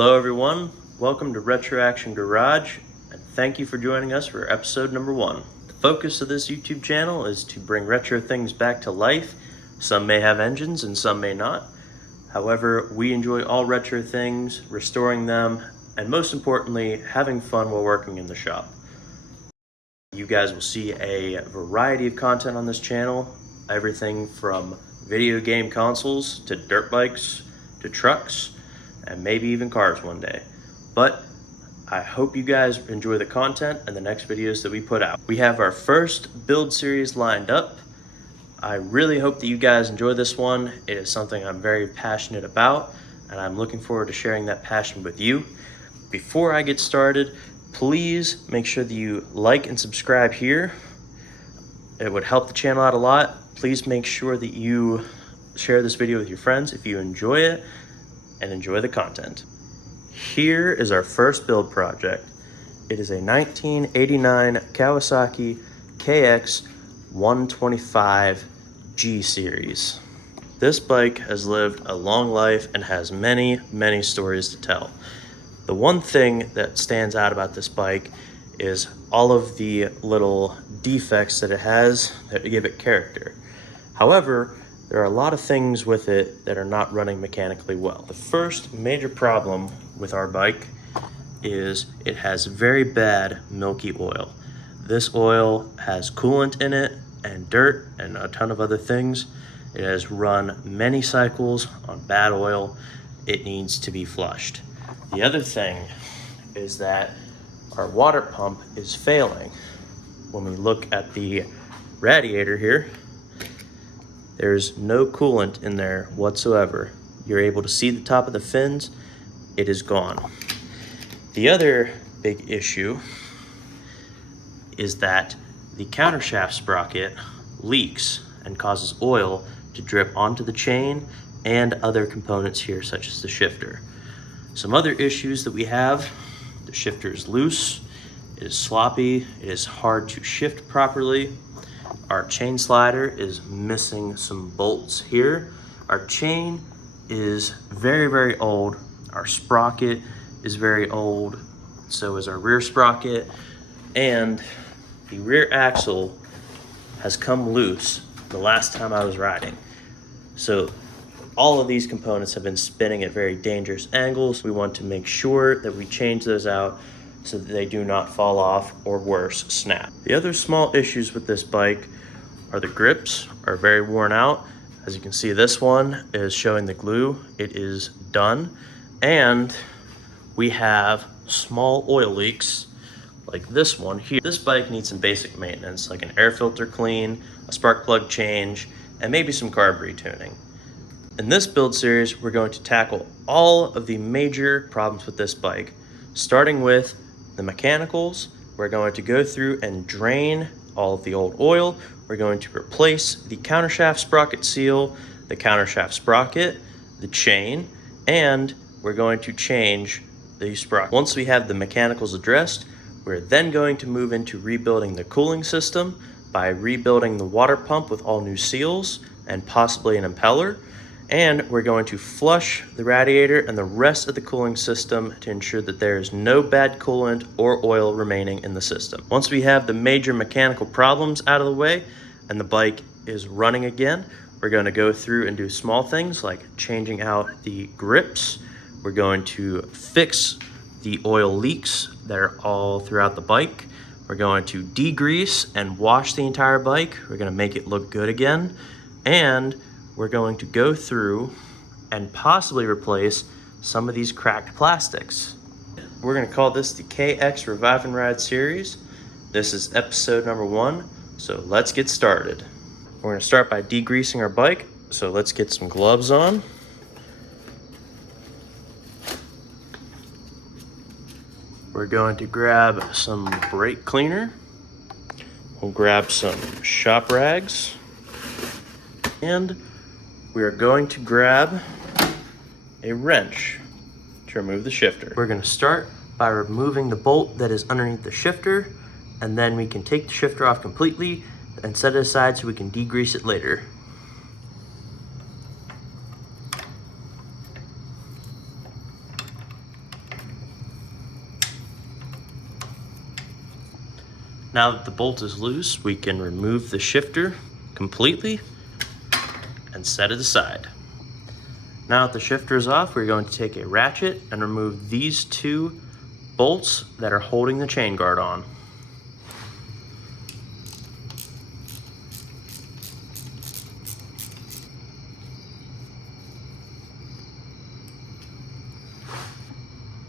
Hello everyone, welcome to Retro Action Garage, and thank you for joining us for episode number 1. The focus of this YouTube channel is to bring retro things back to life. Some may have engines and some may not. However, we enjoy all retro things, restoring them, and most importantly, having fun while working in the shop. You guys will see a variety of content on this channel, everything from video game consoles to dirt bikes to trucks, and maybe even cars one day. But I hope you guys enjoy the content and the next videos that we put out. We have our first build series lined up. I really hope that you guys enjoy this one. It is something I'm very passionate about, and I'm looking forward to sharing that passion with you. Before I get started, please make sure that you like and subscribe here. It would help the channel out a lot. Please make sure that you share this video with your friends if you enjoy it and enjoy the content. Here is our first build project. It is a 1989 Kawasaki KX 125 G series. This bike has lived a long life and has many stories to tell. The one thing that stands out about this bike is all of the little defects that it has that give it character. However, there are a lot of things with it that are not running mechanically well. The first major problem with our bike is it has very bad milky oil. This oil has coolant in it and dirt and a ton of other things. It has run many cycles on bad oil. It needs to be flushed. The other thing is that our water pump is failing. When we look at the radiator here, there's no coolant in there whatsoever. You're able to see the top of the fins. It is gone. The other big issue is that the countershaft sprocket leaks and causes oil to drip onto the chain and other components here, such as the shifter. Some other issues that we have: the shifter is loose, it is sloppy, it is hard to shift properly. Our chain slider is missing some bolts here. Our chain is very old. Our sprocket is very old. So is our rear sprocket. And the rear axle has come loose the last time I was riding. So all of these components have been spinning at very dangerous angles. We want to make sure that we change those out so that they do not fall off or worse, snap. The other small issues with this bike are the grips are very worn out. As you can see, this one is showing the glue. It is done. And we have small oil leaks like this one here. This bike needs some basic maintenance, like an air filter clean, a spark plug change, and maybe some carb retuning. In this build series, we're going to tackle all of the major problems with this bike, starting with the mechanicals. We're going to go through and drain all of the old oil. We're going to replace the countershaft sprocket seal, the countershaft sprocket, the chain, and we're going to change the sprocket. Once we have the mechanicals addressed, we're then going to move into rebuilding the cooling system by rebuilding the water pump with all new seals and possibly an impeller. And we're going to flush the radiator and the rest of the cooling system to ensure that there is no bad coolant or oil remaining in the system. Once we have the major mechanical problems out of the way and the bike is running again, we're going to go through and do small things like changing out the grips. We're going to fix the oil leaks that are all throughout the bike. We're going to degrease and wash the entire bike. We're going to make it look good again. And we're going to go through and possibly replace some of these cracked plastics. We're going to call this the KX Revive and Ride series. This is episode number 1, so let's get started. We're going to start by degreasing our bike, so let's get some gloves on. We're going to grab some brake cleaner. We'll grab some shop rags. And we are going to grab a wrench to remove the shifter. We're going to start by removing the bolt that is underneath the shifter, and then we can take the shifter off completely and set it aside so we can degrease it later. Now that the bolt is loose, we can remove the shifter completely and set it aside. Now that the shifter is off, we're going to take a ratchet and remove these two bolts that are holding the chain guard on.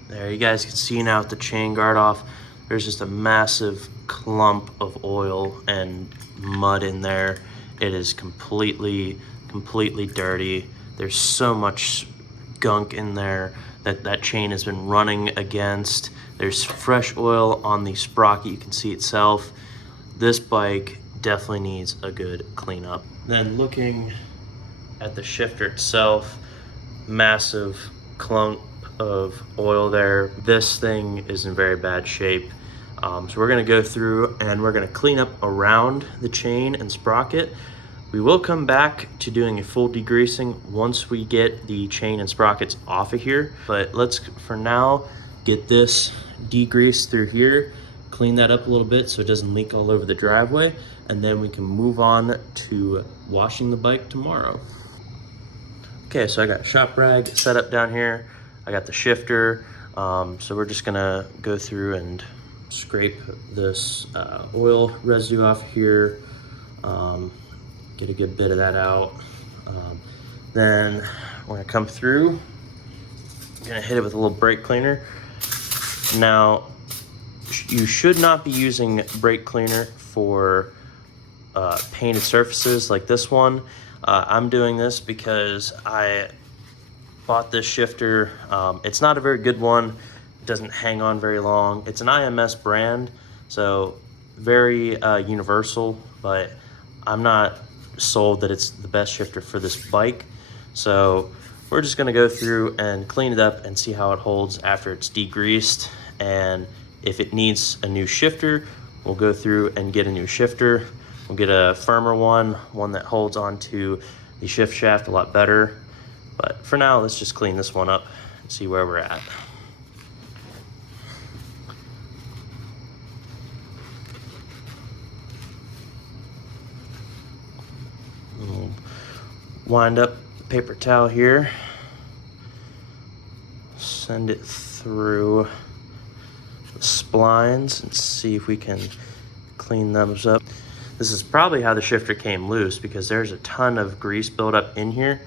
There, you guys can see now with the chain guard off, there's just a massive clump of oil and mud in there. It is completely dirty. There's so much gunk in there that chain has been running against. There's fresh oil on the sprocket, you can see itself. This bike definitely needs a good cleanup. Then looking at the shifter itself, massive clump of oil there. This thing is in very bad shape. So we're gonna go through and we're gonna clean up around the chain and sprocket. We will come back to doing a full degreasing once we get the chain and sprockets off of here. But let's, for now, get this degreased through here, clean that up a little bit so it doesn't leak all over the driveway, and then we can move on to washing the bike tomorrow. Okay, so I got shop rag set up down here. I got the shifter, so we're just gonna go through and scrape this oil residue off here, get a good bit of that out. Then we're gonna come through, I'm gonna hit it with a little brake cleaner. Now, you should not be using brake cleaner for painted surfaces like this one. I'm doing this because I bought this shifter. It's not a very good one. It doesn't hang on very long. It's an IMS brand, so very universal, but I'm not sold that it's the best shifter for this bike. So we're just gonna go through and clean it up and see how it holds after it's degreased. And if it needs a new shifter, we'll go through and get a new shifter. We'll get a firmer one that holds onto the shift shaft a lot better. But for now, let's just clean this one up and see where we're at. We'll wind up the paper towel here, send it through the splines and see if we can clean those up. This is probably how the shifter came loose because there's a ton of grease buildup in here.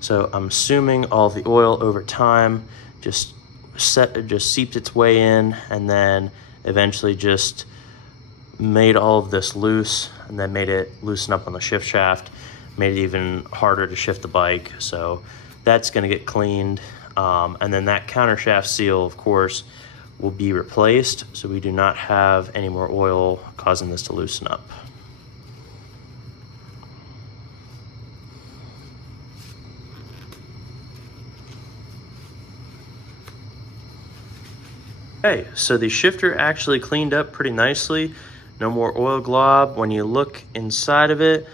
So I'm assuming all the oil over time just seeped its way in and then eventually just made all of this loose and then made it loosen up on the shift shaft, made it even harder to shift the bike. So that's gonna get cleaned. And then that counter shaft seal, of course, will be replaced so we do not have any more oil causing this to loosen up. Okay, so the shifter actually cleaned up pretty nicely. No more oil glob. When you look inside of it,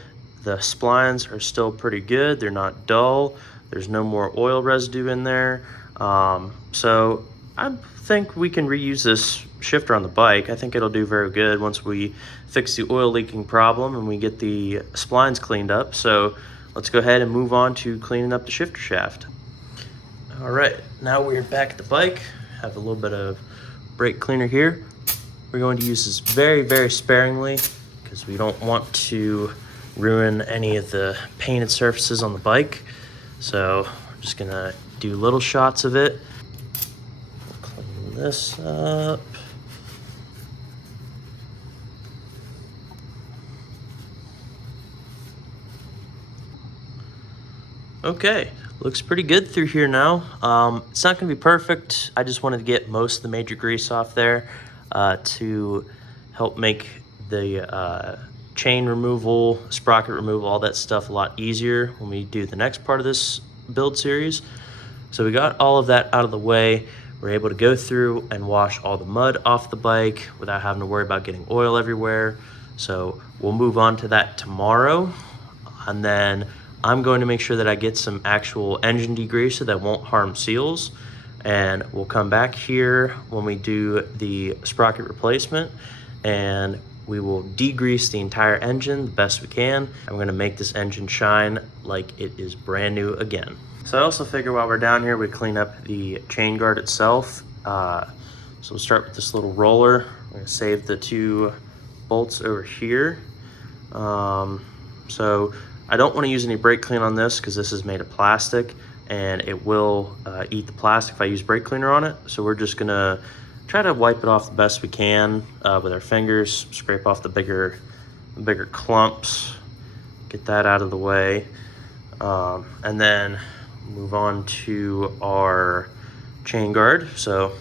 the splines are still pretty good. They're not dull. There's no more oil residue in there. So I think we can reuse this shifter on the bike. I think it'll do very good once we fix the oil leaking problem and we get the splines cleaned up. So let's go ahead and move on to cleaning up the shifter shaft. All right, now we're back at the bike. Have a little bit of brake cleaner here. We're going to use this very sparingly because we don't want to ruin any of the painted surfaces on the bike. So we're just gonna do little shots of it. Clean this up. Okay, looks pretty good through here now. It's not gonna be perfect. I just wanted to get most of the major grease off there to help make the chain removal, sprocket removal, all that stuff a lot easier when we do the next part of this build series. So we got all of that out of the way. We're able to go through and wash all the mud off the bike without having to worry about getting oil everywhere. So we'll move on to that tomorrow. And then I'm going to make sure that I get some actual engine degreaser that won't harm seals. And we'll come back here when we do the sprocket replacement and we will degrease the entire engine the best we can. And we're gonna make this engine shine like it is brand new again. So I also figure while we're down here, we clean up the chain guard itself. So we'll start with this little roller. We're gonna save the 2 bolts over here. So I don't wanna use any brake clean on this because this is made of plastic and it will eat the plastic if I use brake cleaner on it. So we're just gonna try to wipe it off the best we can with our fingers, scrape off the bigger clumps, get that out of the way, and then move on to our chain guard. So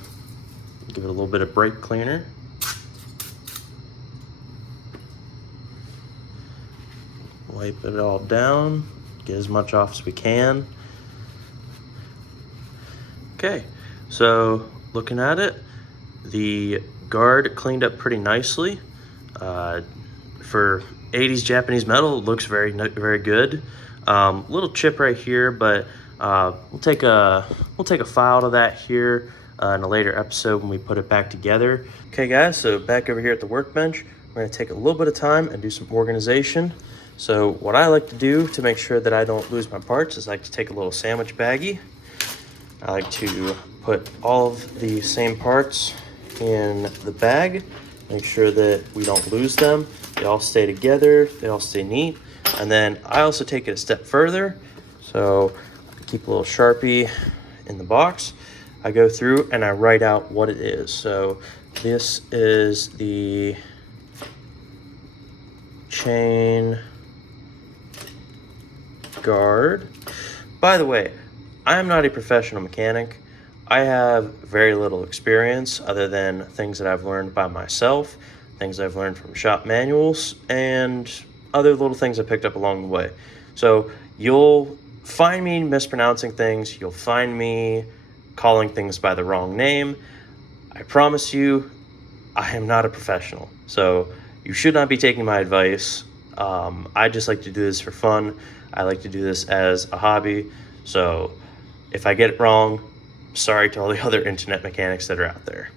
give it a little bit of brake cleaner. Wipe it all down, get as much off as we can. Okay, so looking at it, the guard cleaned up pretty nicely. For 80s Japanese metal, it looks very good. Little chip right here, but we'll take a file of that here in a later episode when we put it back together. Okay guys, so back over here at the workbench, we're gonna take a little bit of time and do some organization. So what I like to do to make sure that I don't lose my parts is I like to take a little sandwich baggie. I like to put all of the same parts in the bag, make sure that we don't lose them. They all stay together, they all stay neat. And then I also take it a step further. So I keep a little Sharpie in the box. I go through and I write out what it is. So this is the chain guard. By the way, I am not a professional mechanic. I have very little experience other than things that I've learned by myself, things I've learned from shop manuals, and other little things I picked up along the way. So you'll find me mispronouncing things, you'll find me calling things by the wrong name. I promise you, I am not a professional. So you should not be taking my advice. I just like to do this for fun. I like to do this as a hobby. So if I get it wrong, sorry to all the other internet mechanics that are out there.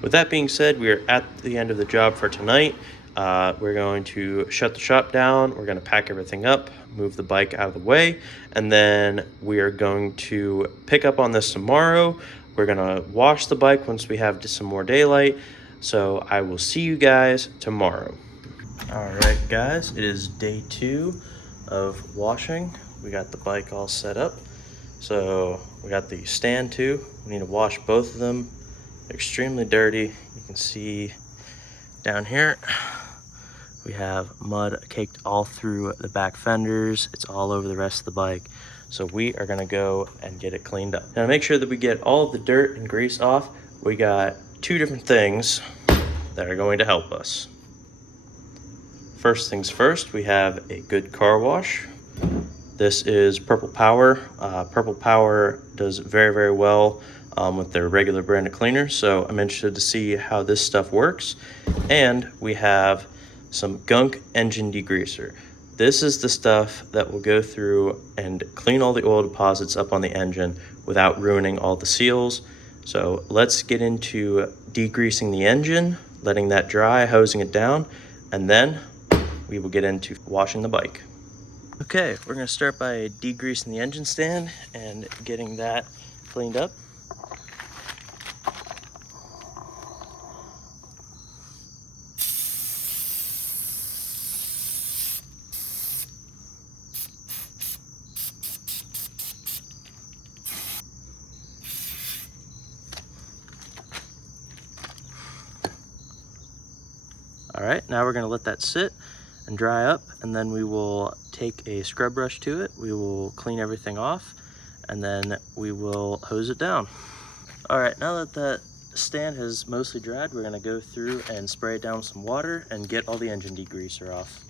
With that being said, we are at the end of the job for tonight. We're going to shut the shop down. We're going to pack everything up, move the bike out of the way, and then we are going to pick up on this tomorrow. We're going to wash the bike once we have some more daylight. So I will see you guys tomorrow. All right, guys, it is day 2 of washing. We got the bike all set up. So we got the stand too. We need to wash both of them. They're extremely dirty. You can see down here, we have mud caked all through the back fenders. It's all over the rest of the bike. So we are gonna go and get it cleaned up. Now to make sure that we get all of the dirt and grease off, we got 2 different things that are going to help us. First things first, we have a good car wash. This is Purple Power. Purple Power does very well with their regular brand of cleaner. So I'm interested to see how this stuff works. And we have some Gunk Engine Degreaser. This is the stuff that will go through and clean all the oil deposits up on the engine without ruining all the seals. So let's get into degreasing the engine, letting that dry, hosing it down, and then we will get into washing the bike. Okay, we're gonna start by degreasing the engine stand and getting that cleaned up. All right, now we're gonna let that sit and dry up, and then we will take a scrub brush to it. We will clean everything off, and then we will hose it down. All right, now that that stand has mostly dried, we're gonna go through and spray it down with some water and get all the engine degreaser off.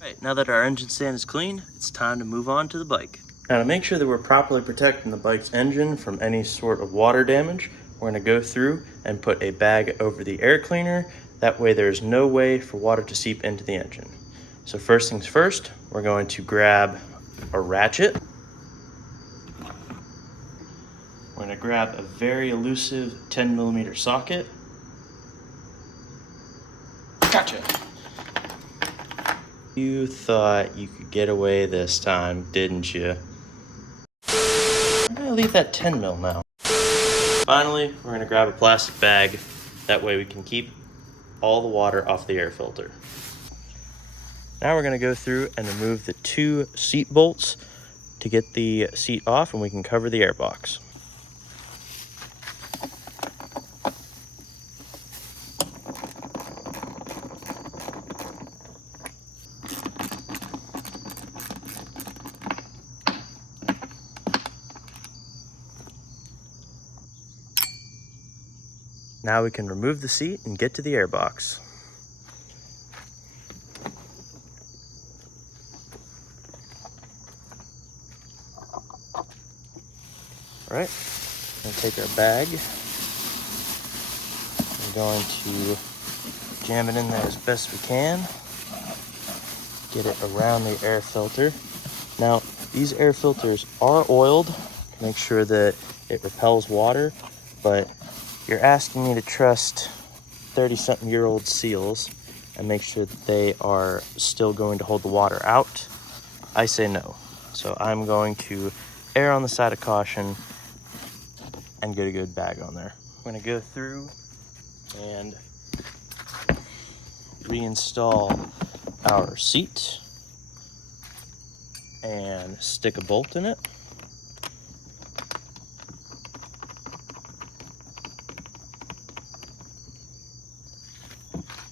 Right, now that our engine stand is clean, it's time to move on to the bike. Now, to make sure that we're properly protecting the bike's engine from any sort of water damage, we're going to go through and put a bag over the air cleaner. That way there's no way for water to seep into the engine. So first things first, we're going to grab a ratchet. We're going to grab a very elusive 10mm socket. Gotcha! You thought you could get away this time, didn't you? I'm gonna leave that 10mm now. Finally, we're gonna grab a plastic bag. That way we can keep all the water off the air filter. Now we're gonna go through and remove the 2 seat bolts to get the seat off, and we can cover the air box. Now we can remove the seat and get to the airbox. All right, we're gonna take our bag. We're going to jam it in there as best we can. Get it around the air filter. Now, these air filters are oiled to make sure that it repels water, but you're asking me to trust 30-something-year-old seals and make sure that they are still going to hold the water out. I say no. So I'm going to err on the side of caution and get a good bag on there. I'm gonna go through and reinstall our seat and stick a bolt in it.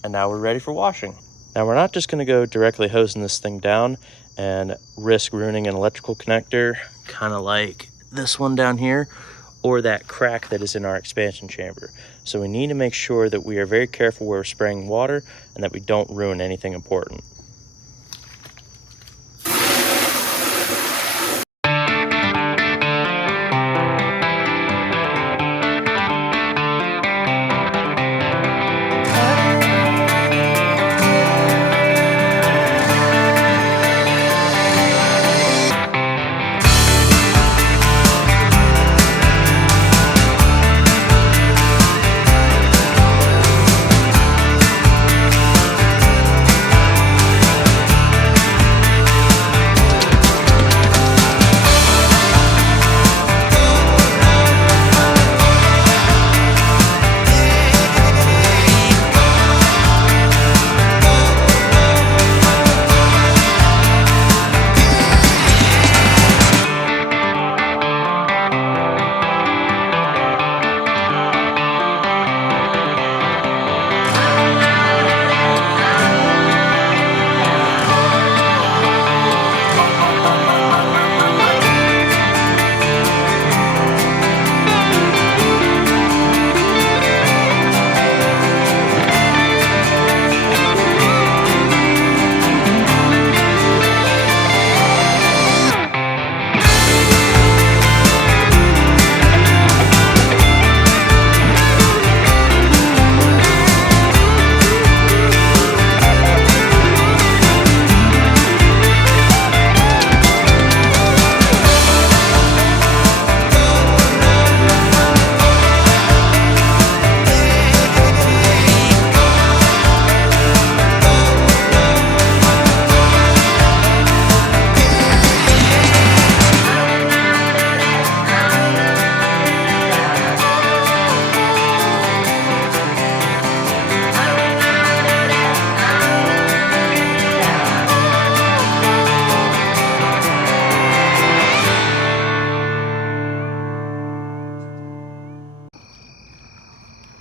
And now we're ready for washing. Now we're not just gonna go directly hosing this thing down and risk ruining an electrical connector, kind of like this one down here, or that crack that is in our expansion chamber. So we need to make sure that we are very careful where we're spraying water and that we don't ruin anything important.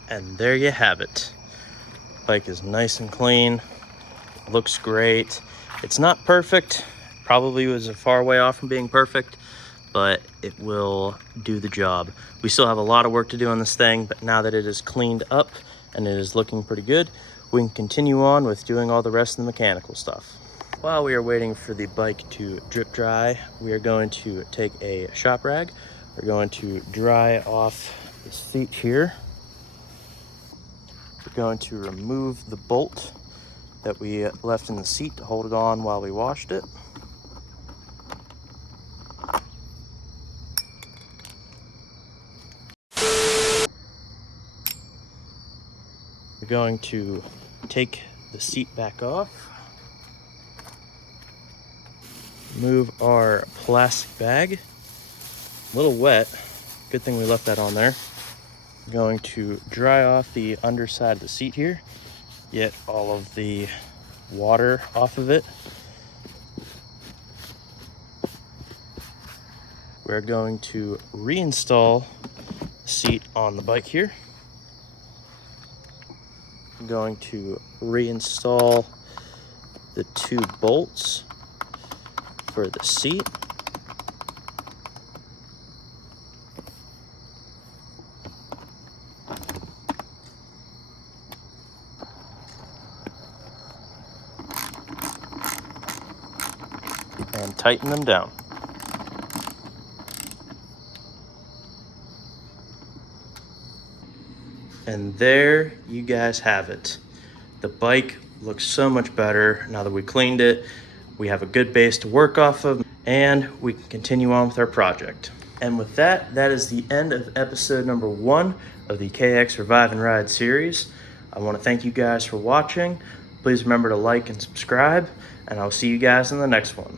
And there you have it. Bike is nice and clean, looks great. It's not perfect, probably was a far way off from being perfect, but it will do the job. We still have a lot of work to do on this thing, but now that it is cleaned up and it is looking pretty good, we can continue on with doing all the rest of the mechanical stuff. While we are waiting for the bike to drip dry, we are going to take a shop rag. We're going to dry off the seat here. We're going to remove the bolt that we left in the seat to hold it on while we washed it. We're going to take the seat back off. Move our plastic bag. A little wet. Good thing we left that on there. We're going to dry off the underside of the seat here. Get all of the water off of it. We're going to reinstall the seat on the bike here. I'm going to reinstall the 2 bolts for the seat. And tighten them down. And there you guys have it. The bike looks so much better now that we cleaned it. We have a good base to work off of, and we can continue on with our project. And with that, that is the end of episode number 1 of the KX Revive and Ride series. I want to thank you guys for watching. Please remember to like and subscribe, and I'll see you guys in the next one.